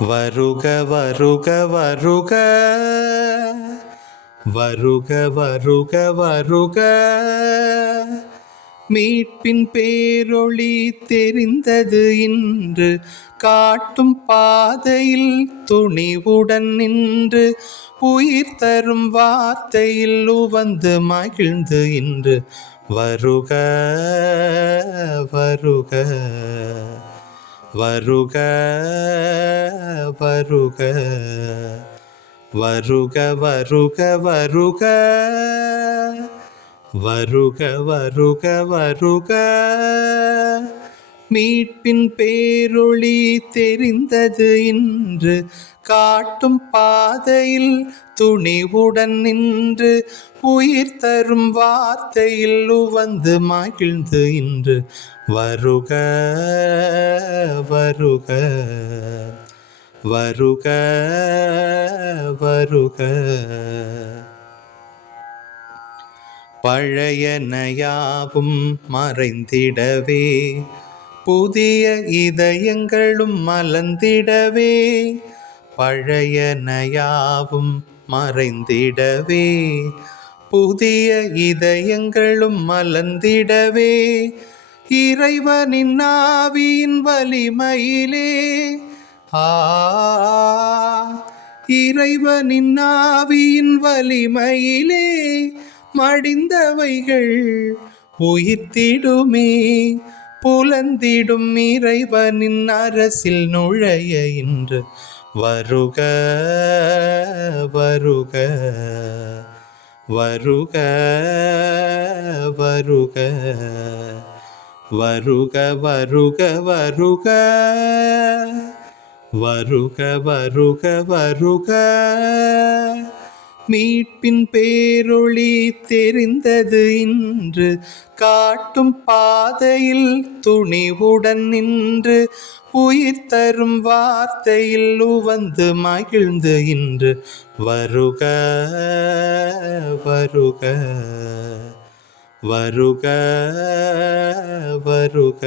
வருக வருக வருக வருக வருக வருக மீட்பின் பேரொளி தெரிந்தது இன்று காட்டும் பாதையில் துணிவுடன் நின்று உயிர் தரும் வார்த்தையில் உவந்து மகிழ்ந்து இன்று வருக வருக வருக வருக வருக வருக வருக வருக வருக வருக மீட்பின் பேரொளி தெரிந்தது இன்று காட்டும் பாதையில் துணிவுடன் நின்று உயிர் தரும் வார்த்தையில் உவந்து மகிழ்ந்து இன்று வருக வருக வருக வருக பழையனையாவும் மறைந்திடவே புதிய இதயங்களும் மலர்ந்திடவே பழையனையாவும் மறைந்திடவே புதிய இதயங்களும் மலர்ந்திடவே இறைவனின் ஆவியின் வலிமையிலே இறைவனின் ஆவியின் வலிமையிலே மடிந்தவைகள் உயிர்த்திடுமே புலந்திடும் இறைவனின் அரசில் நுழைய இன்று வருக வருக வருக வருக வருக வருக வருக வருக வருக வருக மீட்பின் பேரொளி தெரிந்தது இன்று காட்டும் பாதையில் துணிவுடன் நின்று உயிர் தரும் வார்த்தையில் உவந்து மகிழ்ந்து இன்று வருக வருக வருக வருக